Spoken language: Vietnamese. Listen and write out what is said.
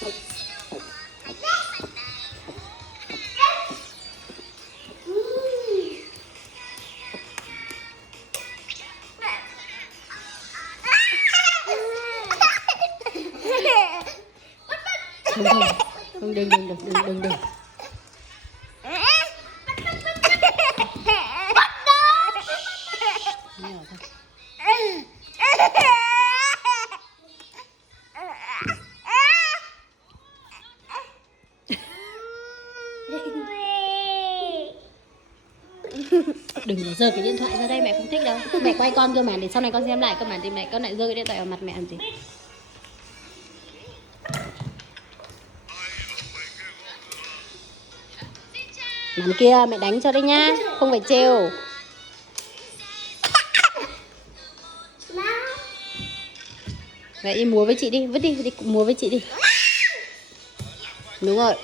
Đừng. Đừng có giơ cái điện thoại ra đây, mẹ không thích đâu. Mẹ quay con cơ mà, để sau này con xem lại cơ mà, thì mẹ con lại giơ cái điện thoại vào mặt mẹ làm gì. Nằm kia, mẹ đánh cho đấy nhá, không phải trêu. Vậy đi múa với chị đi, vứt đi múa với chị đi. Đúng rồi.